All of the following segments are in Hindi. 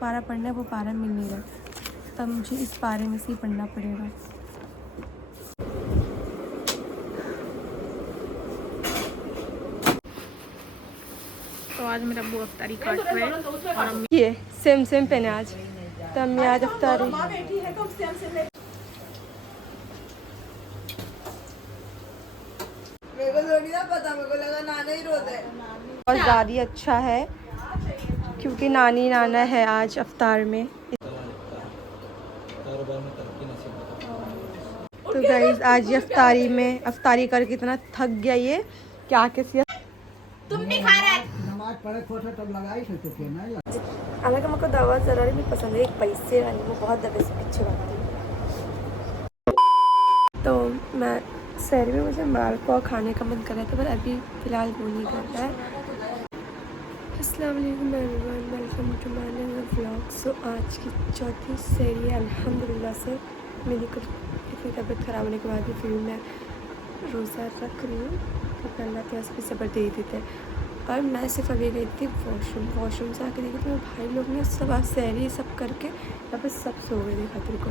पारा पढ़ना है वो पारा मिल नहीं रहा, तब मुझे इस पारे में से ही पढ़ना पड़ेगा। तो आज मेरा वो अफ्तारी काट रहे हैं और हम ये सेम सेम पहने आज, तो मैं आज अफ्तारी। और ज़्यादा अच्छा है क्योंकि नानी नाना है आज अफ्तार में। तो गाइस आज ये अफ्तारी करके इतना थक गया ये क्या कैसी। तुम नहीं खा रहे। हालांकि मेरे को दवा ज़रा भी पसंद है, एक पैसे वाली वो बहुत दबे से पीछे भागती है। तो मैं शहर में मुझे मालपुआ खाने का मन कर रहा था, पर अभी फ़िलहाल वो नहीं कर रहा है। अस्सलाम वालेकुम everyone, welcome to my new vlog. So आज की चौथी सेरी अल्हम्दुलिल्लाह से मेरी इतनी तबीयत ख़राब होने के बाद भी फिर मैं रोज़ा रख रही हूँ, क्योंकि अल्लाह के पास भी सब्र दे ही देते हैं। और मैं सिर्फ अभी गई थी वॉशरूम से आके देखी तो मेरे भाई लोग ने सब आज सहरी सब करके यहाँ पे सब सो गए। देखा तेरे को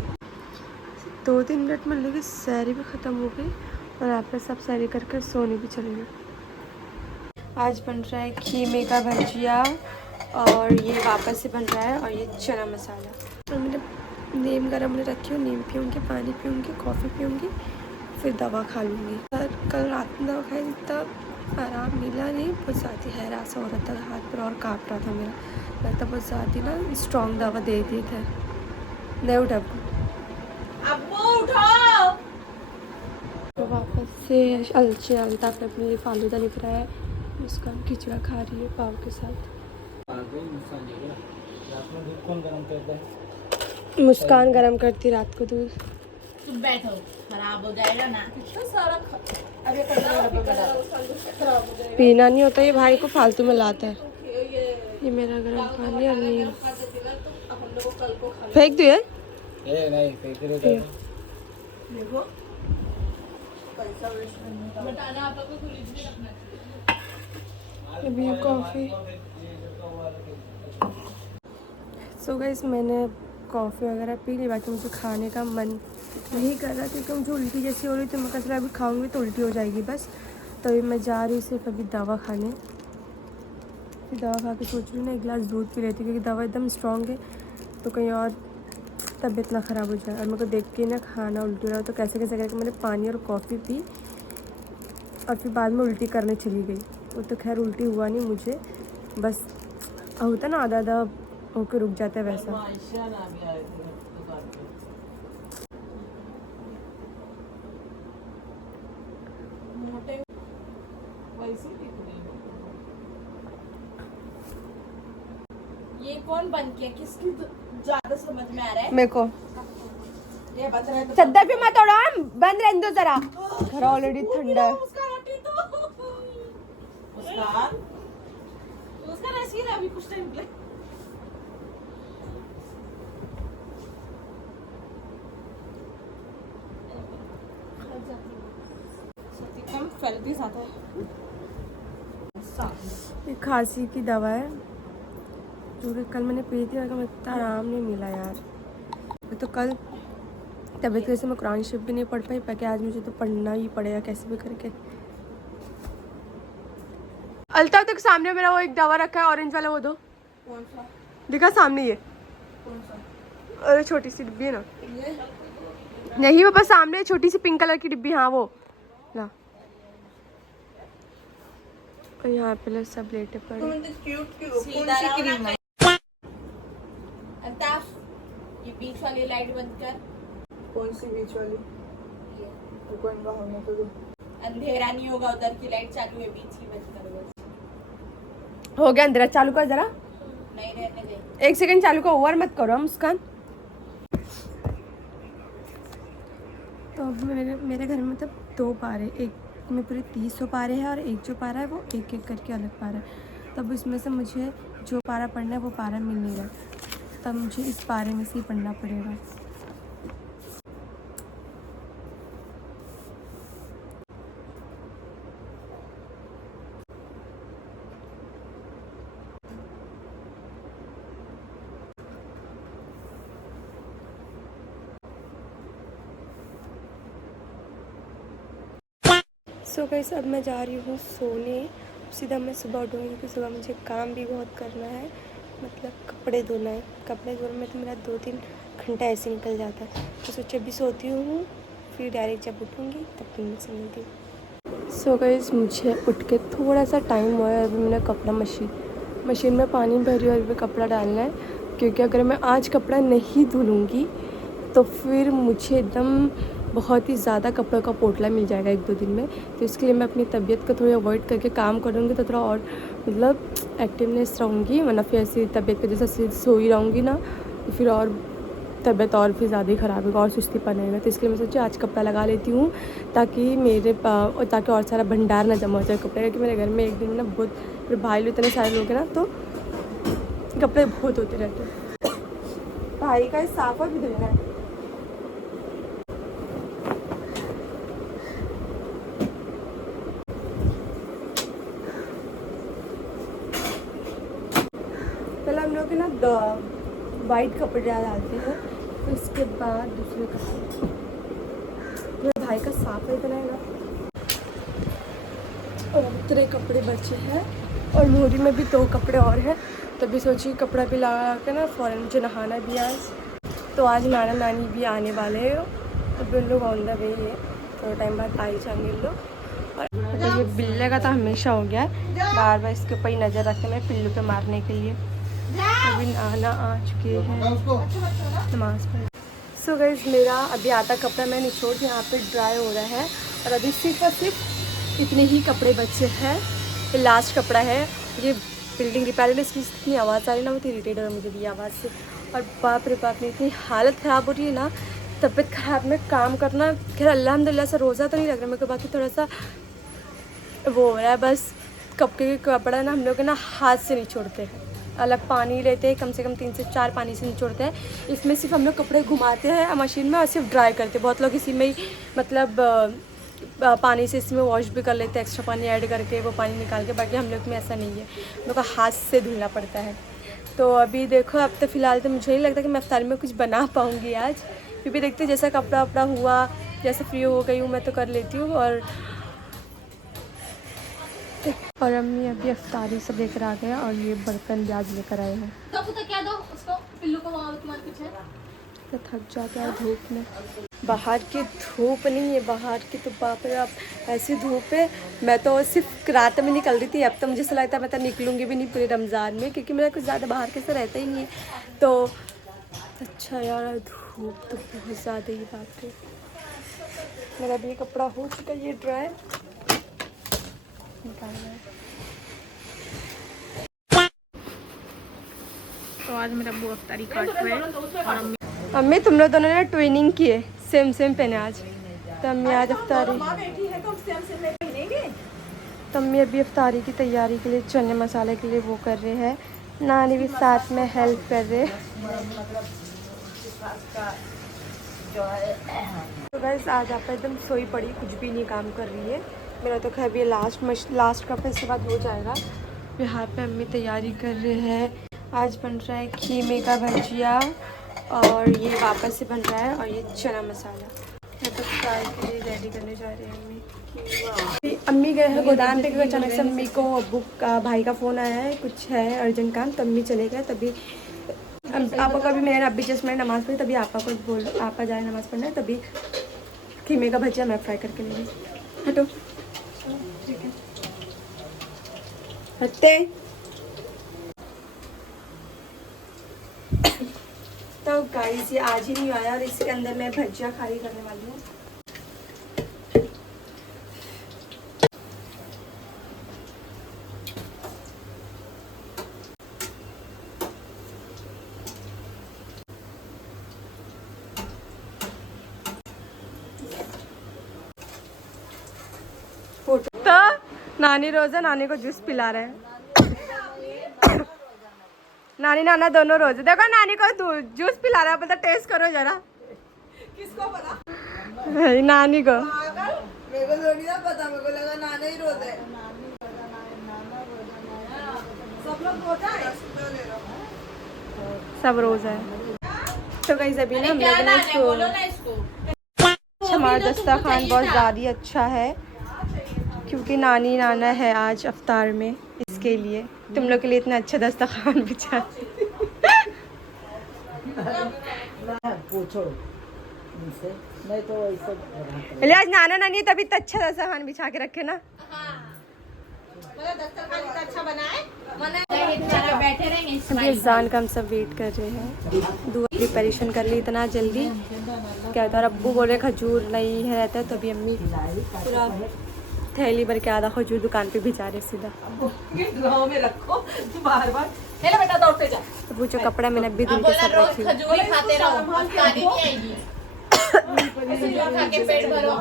2-3 मिनट में लगे सहरी भी ख़त्म हो गई और यहाँ पे सब सहरी करके सोने भी चले गए। आज बन रहा है खीमे का भजिया और ये वापस से बन रहा है, और ये चना मसाला। और मैंने नीम गर्म में रखी हूँ, नीम पीऊँगी, पानी पीऊँगी, कॉफ़ी पीऊँगी, फिर दवा खा लूँगी। कल रात में दवा खाई तब आराम मिला नहीं, बहुत ज़्यादा हैरान सा हो रहा था, हाथ पर और काँप रहा था मेरा, लगता बहुत ज़्यादा ना स्ट्रॉन्ग दवा दे दिए थे। नहीं उठा अब उठाओ। तो वापस से अल्ताफ अपने लिए फालूदा लिख रहा है, उसका खिचड़ा खा रही है पाव के साथ। मुस्कान गरम करती रात को दूध। तुम बैठो, खराब हो जाएगा ना। कितना सारा पीना नहीं होता, ये भाई को फालतू में लाता है। ये मेरा गरम पानी और नीम फेंक दिए। नहीं फेंक रहे थे। देखो पैसा वेस्ट बताना, आप लोग को फ्रिज में रखना चाहिए। अभी कॉफ़ी। सो गाइस मैंने कॉफ़ी वगैरह पी ली, बाकी मुझे खाने का मन नहीं कर रहा क्योंकि मुझे उल्टी जैसी हो रही, तो मैं कहा अभी खाऊंगी तो उल्टी हो जाएगी बस। तो अभी मैं जा रही सिर्फ अभी दवा खाने। फिर दवा खा के सोच रही हूँ ना एक गिलास दूध पी लेती, क्योंकि दवा एकदम स्ट्रॉन्ग है, तो कहीं और तबीयत ना ख़राब हो जाए। और मेरे को देख के ना खाना उल्टी हो रहा हो, तो कैसे कैसे करके मैंने पानी और कॉफ़ी पी और फिर बाद में उल्टी करने चली गई। वो तो खैर उल्टी हुआ नहीं मुझे, बस होता ना आधा आधा होकर रुक जाता है वैसा। ये कौन बन किया, किसकी ज्यादा समझ में आ रहा है? मेरे को ये बच रहा है तो चद्दर भी मत उड़ा, बंद रहने दो जरा, घर ऑलरेडी ठंडा है। उसका रसीद अभी कुछ टाइम के लिए। एकदम फैलती साथ है। ये खांसी की दवा है जो कि कल मैंने पी थी, मगर इतना आराम नहीं मिला यार। तो कल तबीयत की वजह से मैं कुरान शरीफ भी नहीं पढ़ पाई, ताकि आज मुझे तो पढ़ना ही पड़ेगा कैसे भी करके। अल्ताफ तक सामने मेरा वो एक दवा रखा है ऑरेंज वाला, वो दो। कौन सा? दिखा सामने ये, कौन सा? अरे छोटी सी डिब्बी है ना। ये नहीं पापा, सामने छोटी सी पिंक कलर की डिब्बी, हाँ वो ला। और यहाँ पे सब लेटे पड़े। अल्ताफ, ये बीच वाली लाइट बंद कर। कौन सी बीच वाली? ऊपर का होने तो दो। अंधेरा नहीं होगा, उधर की लाइट चालू है, बीच की बंद कर बस। हो गया, अंधेरा चालू कर जरा। नहीं रहने दे। 1 सेकंड चालू कर, ओवर मत करो मुस्कान। तो अब मेरे घर में तब 2 पारे, एक में पूरे 300 पारे हैं और एक जो पारा है वो एक एक करके अलग पारा है। तब इसमें से मुझे जो पारा पढ़ना है वो पारा मिल नहीं रहा, तब मुझे इस पारे में से ही पढ़ना पड़ेगा। सो गाइस अब मैं जा रही हूँ सोने। सीधा मैं सुबह उठूँगी क्योंकि सुबह मुझे काम भी बहुत करना है, मतलब कपड़े धोना है। कपड़े धोने में तो मेरा 2-3 घंटा ऐसे निकल जाता है। तो सोचा अभी सोती हूँ, फिर डायरेक्ट जब उठूँगी तब तुम से मिलती हूँ। सो गाइस मुझे उठ के थोड़ा सा टाइम हुआ है। अभी मैंने कपड़ा मशीन में पानी भरी और अभी कपड़ा डालना है, क्योंकि अगर मैं आज कपड़ा नहीं धुलूँगी तो फिर मुझे एकदम बहुत ही ज़्यादा कपड़ों का पोटला मिल जाएगा 1-2 दिन में। तो इसके लिए मैं अपनी तबीयत को थोड़ी अवॉइड करके काम करूँगी तो थोड़ा और मतलब एक्टिवनेस रहूँगी, वरना फिर ऐसी तबीयत को जैसे सोई रहूँगी ना तो फिर और तबीयत और फिर ज़्यादा ही ख़राब होगा और सुस्ती पड़ेगा। तो इसलिए मैं सोची आज कपड़ा लगा लेती हूँ ताकि ताकि और सारा भंडार ना जमा हो जाए कपड़े, क्योंकि मेरे घर में एक दिन ना बहुत, मेरे भाई लोग इतने सारे लोग हैं ना तो कपड़े बहुत होते रहते हैं। भाई का साफा भी धुलना है। पहले हम लोग ना वाइट कपड़े डालते हैं, फिर उसके बाद दूसरे कपड़े। मेरे भाई का साफ इतना है ना, और इतने कपड़े बचे हैं और मोरी में भी 2 कपड़े और हैं। तभी सोची कपड़ा भी लगा के ना फ़ौरन मुझे नहाना भी आज। तो आज नाना नानी भी आने वाले हैं, तो उन लोग ऑन द वे है, थोड़ा टाइम बाद आ ही जाएंगे लोग। और ये बिल्ले का तो हमेशा हो गया है, बार बार इसके ऊपर ही नज़र रखते हैं पिल्लू पे मारने के लिए। अभी नाना आ चुके हैं नमाज पढ़। सो गाइस मेरा अभी आधा कपड़ा मैं निचोड़ के यहाँ पे ड्राई हो रहा है और अभी सिर्फ और सिर्फ इतने ही कपड़े बचे हैं। ये लास्ट कपड़ा है। ये बिल्डिंग रिपेयर है, इसकी इतनी आवाज़ आ रही है ना, बहुत इरीटेट हो रहा है मुझे भी आवाज़ से। और बाप रे बाप में इतनी हालत ख़राब हो रही है ना, तबीयत ख़राब में काम करना। खैर अल्हम्दुलिल्लाह से रोज़ा तो नहीं लग रहा मेरे को, बाकी थोड़ा सा वो हो रहा है बस। कपड़ा ना हम लोग ना हाथ से नहीं छोड़ते हैं, अलग पानी लेते हैं, कम से कम 3 से 4 पानी से निचोड़ते हैं। इसमें सिर्फ हम लोग कपड़े घुमाते हैं मशीन में और सिर्फ ड्राई करते हैं। बहुत लोग इसी में ही मतलब पानी से इसमें वॉश भी कर लेते हैं, एक्स्ट्रा पानी ऐड करके वो पानी निकाल के। बाकी हम लोग में ऐसा नहीं है, हम लोग को हाथ से धुलना पड़ता है। तो अभी देखो, अब तो फ़िलहाल तो मुझे नहीं लगता कि मैं इफ्तार में कुछ बना पाऊँगी आज, क्योंकि देखते जैसा कपड़ा वपड़ा हुआ, जैसे फ्री हो गई हूँ मैं तो कर लेती हूँ। और अम्मी अभी अफ्तारी सब लेकर आ गए और ये बर्तन भी आज लेकर आए हैं। तो थक जाता है धूप में। बाहर की धूप नहीं है, बाहर की तो बाप रे बाप ऐसी धूप है। मैं तो सिर्फ रात में निकल रही थी, अब तो मुझे ऐसा लगता है मैं तो निकलूँगी भी नहीं पूरे रमज़ान में, क्योंकि मेरा कुछ ज़्यादा बाहर के से रहता ही नहीं है। तो अच्छा यार, धूप तो बहुत ज़्यादा ही बात है। मेरा भी ये कपड़ा हो चुका है, ये ड्राई निकालना है। तो आज मेरा अब्बू अफ्तारी काट रहे हैं और अम्मी तुम लोग दोनों ने ट्विनिंग की है, सेम पहने आज। तो अम्मी आज अफ्तारी, तो अम्मी अभी अफ्तारी की तैयारी के लिए चने मसाले के लिए वो कर रहे हैं। नानी भी साथ में हेल्प कर रहे हैं। तो गाइस आज आप एकदम सोई पड़ी, कुछ भी नहीं काम कर रही है। मेरा तो खैर भी लास्ट कप है, इसके बाद हो जाएगा। यहाँ पे अम्मी तैयारी कर रहे हैं। आज बन रहा है खीमे का भजिया और ये वापस से बन रहा है, और ये चना मसाला। मैं तो फ्राई के लिए रेडी करने जा रही हैं अम्मी। अम्मी गए हैं गोदाम पे, क्योंकि अचानक से अम्मी को अब्बू का भाई का फ़ोन आया है, कुछ है अर्जेंट काम, तो अम्मी चले गए। तभी आपा को भी मैंने अभी जस्ट मैंने नमाज़ पढ़ी, तभी आपा को बोलो आपा जाए नमाज़ पढ़ना है, तभी खीमे का भजिया मैं फ्राई करके लेंगी। हटो, ठीक है हटते। तो गाइस ये आज ही नहीं आया और इसके अंदर मैं भजिया खाली करने वाली हूँ। तो नानी रोज़ा नानी को जूस पिला रहे हैं। नानी नाना दोनों रोज़े, देखो नानी को जूस पिला रहा है, पता टेस्ट करो जरा। किसको पता? नानी को। मेरे को तो नहीं पता, मेरे को लगा नाना ही रोज़ा है। सब लोग रोज़ा है, सब रोज़ा है। तो गाइस अभी ना हम लोग ना हमारा दस्तरखान बहुत ज़्यादा अच्छा है। क्योंकि नानी नाना है आज अफ्तार में, इसके लिए तुम लोग के लिए इतना अच्छा दस्तरखान बिछा। पूछो उनसे, नहीं तो ऐसे आज नाना नानी तभी तो अच्छा दस्तरखान बिछा के रखे ना। अभी अज़ान का हम सब वेट कर रहे हैं। दुआ प्रिपरेशन कर ली इतना जल्दी, क्या था अब्बू बोले खजूर नहीं है रहता है, तो अभी अम्मी पूरा थैली भर के आधा खजूर दुकान पे भिजा रहे सीधा। गाँव में रखो बार बार, हेलो बेटा दौड़ते जा। तो वो जो कपड़ा मैंने अभी धुल के सब रखी है। खजूर ही खाते रहो, पानी नहीं आएगी। खजूर खा के पेट भरो।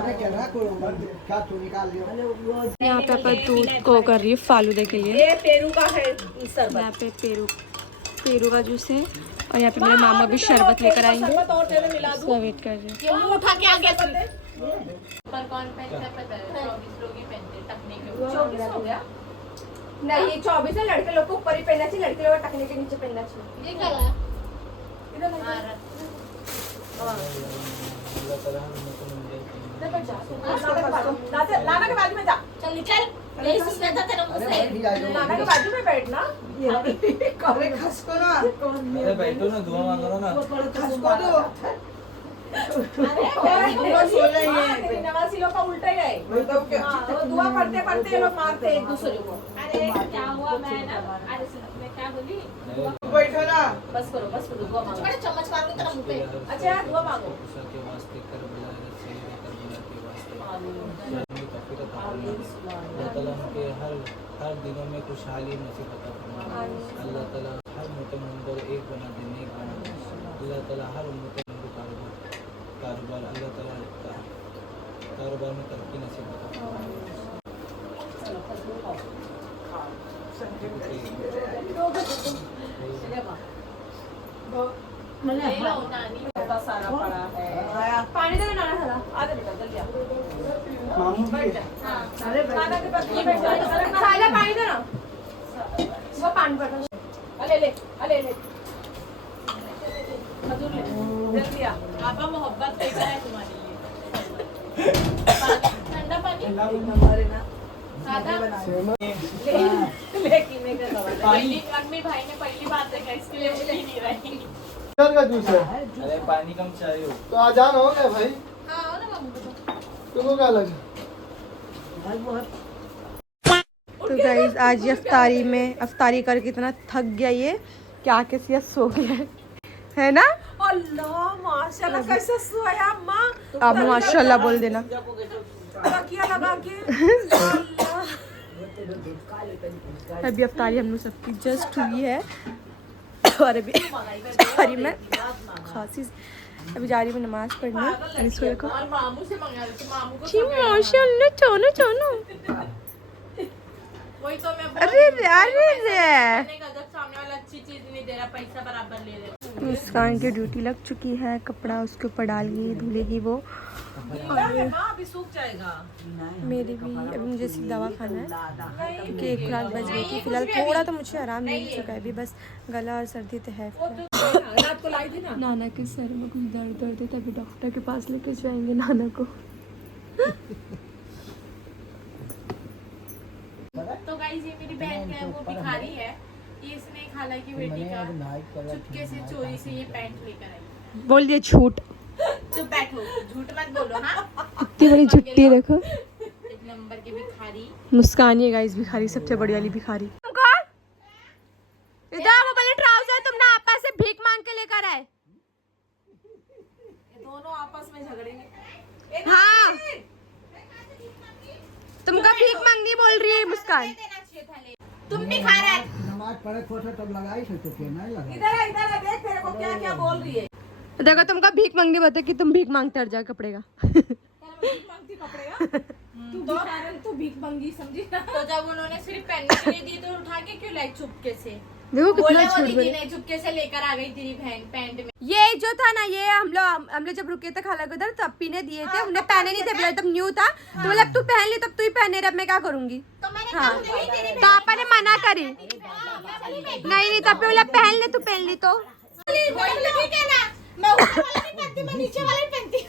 यहाँ पे अपन दूध को कर रही है फालूदे के लिए। ये पेरू का है शरबत। यहाँ पे पेरू का जूस है, और यहाँ पे मेरे मामा भी शरबत लेकर आएंगे, शरबत और तेरे मिला दूं। उसका वेट कर रहे हैं। ये मुंह उठा के आ गया। पर कौन पहनता है पता है? 24 लोग ही पहनते हैं, टकने के ऊपर। 24 हो गया। नहीं ये 24 है, लड़के लोग को ऊपर ही पहनना चाहिए, लड़के लोग टकने के नीचे पहनना चाहिए। ये क्या है? लाना के बाजू में जा, चल चल, यही सुनना था तेरा मुंह से। लाना के बाजू में बैठना। करे खसको ना, अरे बैठो ना, दुआ मांगो ना। खसको दो। अरे नवासी लोग का उल्टा ही है। वो दुआ पढ़ते पढ़ते ये लोग मारते एक दूसरे को। अरे क्या हुआ? मैं ना, अरे सुन, मैं क्या बोली? बैठो ना। बस करो दुआ मांगो। बड़ा चम्मच मारूंगी तेरा मुंह पे। अच्छा दुआ मांगो। के वास्ते करबला के वास्ते अल्लाह ताला उनके हर दिनों में खुशहाली नसीब अता फरमाए। अल्लाह ताला हर मोटे मंदिर एक बना देने अल्लाह ताला हर मोटे मंदिर कारोबार अल्लाह ताला कारोबार में तरक्की नसीब अता फरमाए। ले लो नानी। बहुत सारा पड़ा है। पानी दे नाना थोड़ा। आधे बेटा जल्दी आ। मामू बैठ जा। हाँ। दादा के पास ये बैठ जा। साइला पानी दे ना, वो पानी पड़ा। ले खजूर ले जल्दी आ। आपा मोहब्बत फेंका है तुम्हारे लिए। ठंडा पानी हमारे ना सादा। लेकिन मैं क्या दवा पहली अम्मी भाई ने पहली बात देखा, इसके लिए मुझे नहीं रही। कलर का जूस है। अरे पानी कम चाहिए। तो आजान हो गया भाई, हाँ आओ ना मामू को। तुमको क्या लगा? तो गाइस आज ये अफ्तारी करके इतना थक गया ये कि आके सीधा सो गया है ना। अल्लाह माशाल्लाह कैसे सोया अम्मा। आप माशाल्लाह बोल देना। तकिया लगा के अभी अफ्तारी हम लोग सबकी जस्ट हुई है, और अभी अफ्तारी में खांसी अभी जा रही हूँ नमाज पढ़ने। इसको देखो और मामू से मंगा रहे थे, मामू को जी माशाल्लाह, चोनो चोनो। वही तो मैं अरे अरे जब सामने वाला अच्छी चीज नहीं दे रहा, पैसा बराबर ले रहे। मुस्कान की ड्यूटी लग चुकी है, कपड़ा उसके ऊपर डाल गई, धुलेगी वो। माँ अभी सूख जाएगा। मेरी भी अभी मुझे सिर्फ दवा खाना है क्योंकि 1 रात बज गई थी। फिलहाल थोड़ा तो मुझे आराम मिल चुका है, अभी बस गला और सर्दी तो है। रात को लाई थी ना। नाना के सर में कुछ दर्द है, तभी डॉक्टर के पास लेकर जाएंगे नाना को। तो गाइस ये मेरी बहन का वो भिखारी है, ये इसने खाला की बेटी का चुपके से चोरी से ये पैंट लेकर आई। बोल दिया झूठ, चुप बैठो, झूठ मत बोलो। हाँ इतनी बड़ी झुट्टी देखो। एक नंबर की भिखारी। मुस्कान ये गाइस भिखारी, सबसे बड़ी वाली भिखारी। इधर वो वाले ट्राउजर तुम ना आपस से भीख मांग के लेकर आए। दोनों आपस में झगड़ेंगे। हाँ तुमका भीख मांगनी बोल रही है मुस्कान। तुम भी खा रहा है। नमाज पढ़े खोटे तब लगाई सकते थे, नहीं लगा। इधर आ, देख तेरे को क्या क्या बोल रही है। देखो तुमका भीख मांगनी बता कि तुम भीख मांगते हर जगह कपड़े का। भीख मांगती कपड़े का। तू भीख मांगी समझी। तो जब उन्होंने सिर्फ पहनने के लिए दी तो उठा के क्यों लाई चुपके से? देखो बोले कितना वो झूठ दीदी बोले। ने चुपके से लेकर आ गई तेरी बहन पैंट में। ये जो था ना, ये हम लोग जब रुके थे खाला के उधर, तब पी ने दिए थे, हमने पहने नहीं थे, बोला तब न्यू था तो बोला तू पहन ली, तब तू ही पहने रहे, अब मैं क्या करूंगी। तो मैंने हाँ कहा नहीं तेरी तो आपा ने मना करी, नहीं तब पे बोला पहन ले, तू पहन ली तो मैं ऊपर वाला नहीं पहनती, मैं नीचे वाला ही पहनती हूँ।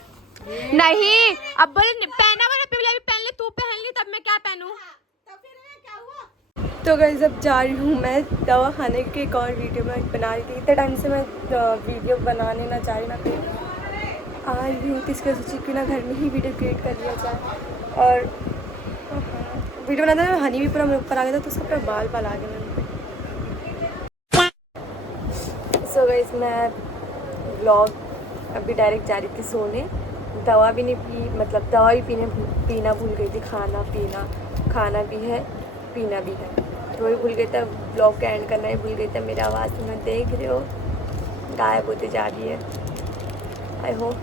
नहीं, अब बोले पहना वाला पे बोला अभी पहन ले, तू पहन ली तब मैं क्या पहनूं। तो गाइस अब जा रही हूँ मैं दवा खाने की एक और वीडियो में बना रही थी। इतने टाइम से मैं वीडियो बनाने ना जा रही ना कहीं आ रही हूँ, तो इसके सोची कि ना घर में ही वीडियो क्रिएट कर लिया जाए। और वीडियो बनाते में हनी भी पूरा मेरे ऊपर आ गया था, तो उसका पूरा बाल बाल आ गया मेरे ऊपर। सो गाइस मैं व्लॉग अभी डायरेक्ट जा रही थी सोने। दवा भी नहीं पी, मतलब दवा भी पीना भूल गई थी। खाना भी है, पीना भी है, तो वही भूल गई था। ब्लॉग का एंड करना ही भूल गई था। मेरा आवाज़ में देख रहे हो गायब होते जा रही है। आई होप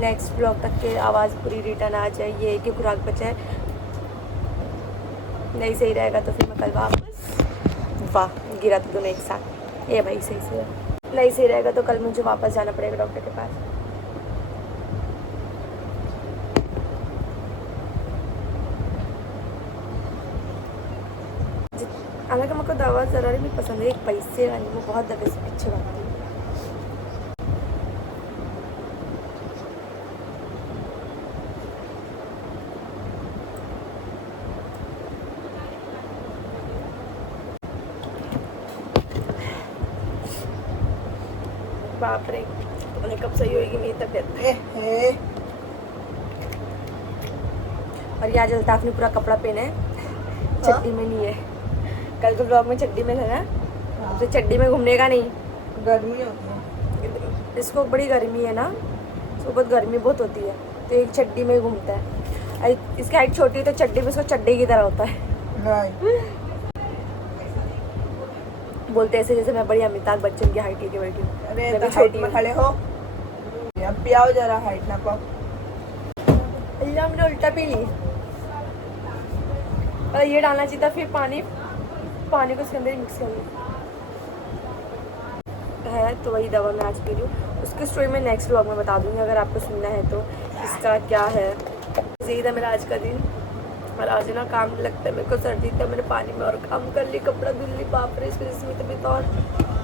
नेक्स्ट ब्लॉग तक के आवाज़ पूरी रिटर्न आ जाए। ये कि खुराक बचाए, नहीं सही रहेगा तो फिर मैं कल वापस, वाह गिरा तो दोनों एक साथ। ये भाई सही से नहीं सही रहेगा तो कल मुझे वापस जाना पड़ेगा डॉक्टर के पास। हालांकि मेरे को दवा ज़रा नहीं पसंद है, एक पैसे वाली वो बहुत दबे से पीछे भागती है। बाप रे, तो कब सही होगी मेरी तबीयत। और ये आज अल्ताफ ने पूरा कपड़ा पहना है, चड्डी में नहीं है। कल के ब्लॉग में चड्डी में था ना, तो चड्डी में घूमने का नहीं, गर्मी होती है इसको बड़ी गर्मी है ना, इसको बहुत गर्मी बहुत होती है, तो एक चड्डी में ही घूमता है। इसकी हाइट छोटी है तो चड्डी में इसको चड्डी की तरह होता है। बोलते ऐसे जैसे मैं बड़ी अमिताभ बच्चन की हाइट की बैठी हूँ। अरे मैं तो भी हाइट छोटी में हूँ। खड़े हो, अब पियाओ जरा हाइट ना पाओ। अल्लाह मैंने उल्टा पी ली। और ये डालना चाहिए था, फिर पानी को उसके अंदर ही मिक्स कर है। तो वही दवा मैं आज पी रही हूँ। उसकी स्टोरी मैं नेक्स्ट व्लॉग में बता दूँगी, अगर आपको सुनना है तो इसका क्या है। यही था मेरा आज का दिन। और आज ना काम नहीं लगता है मेरे को, सर्दी था, मैंने पानी में और काम कर ली, कपड़ा धुल ली। बाप रे, इस वजह से मेरी तबीयत और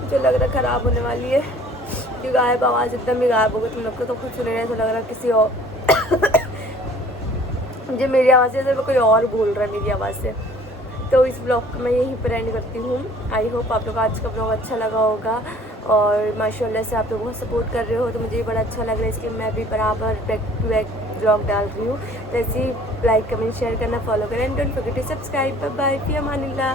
मुझे लग रहा ख़राब होने वाली है। क्योंकि गायब आवाज़ एकदम ही गायब हो गई। तुम लोग को तो खुद सुन रहे, ऐसा लग रहा किसी और मुझे मेरी आवाज़ से कोई और बोल रहा है मेरी आवाज़ से। तो इस ब्लॉग को मैं यहीं पर एंड करती हूँ। आई होप आप लोग को आज का ब्लॉग अच्छा लगा होगा। और माशाल्लाह से आप लोग बहुत सपोर्ट कर रहे हो, तो मुझे भी बड़ा अच्छा लग रहा है। इसलिए मैं भी बराबर बैक टू बैक ब्लॉग डाल रही हूँ। तो ऐसे ही लाइक कमेंट शेयर करना, फॉलो करें and don't forget to subscribe. Bye bye, फी अमानिल्लाह।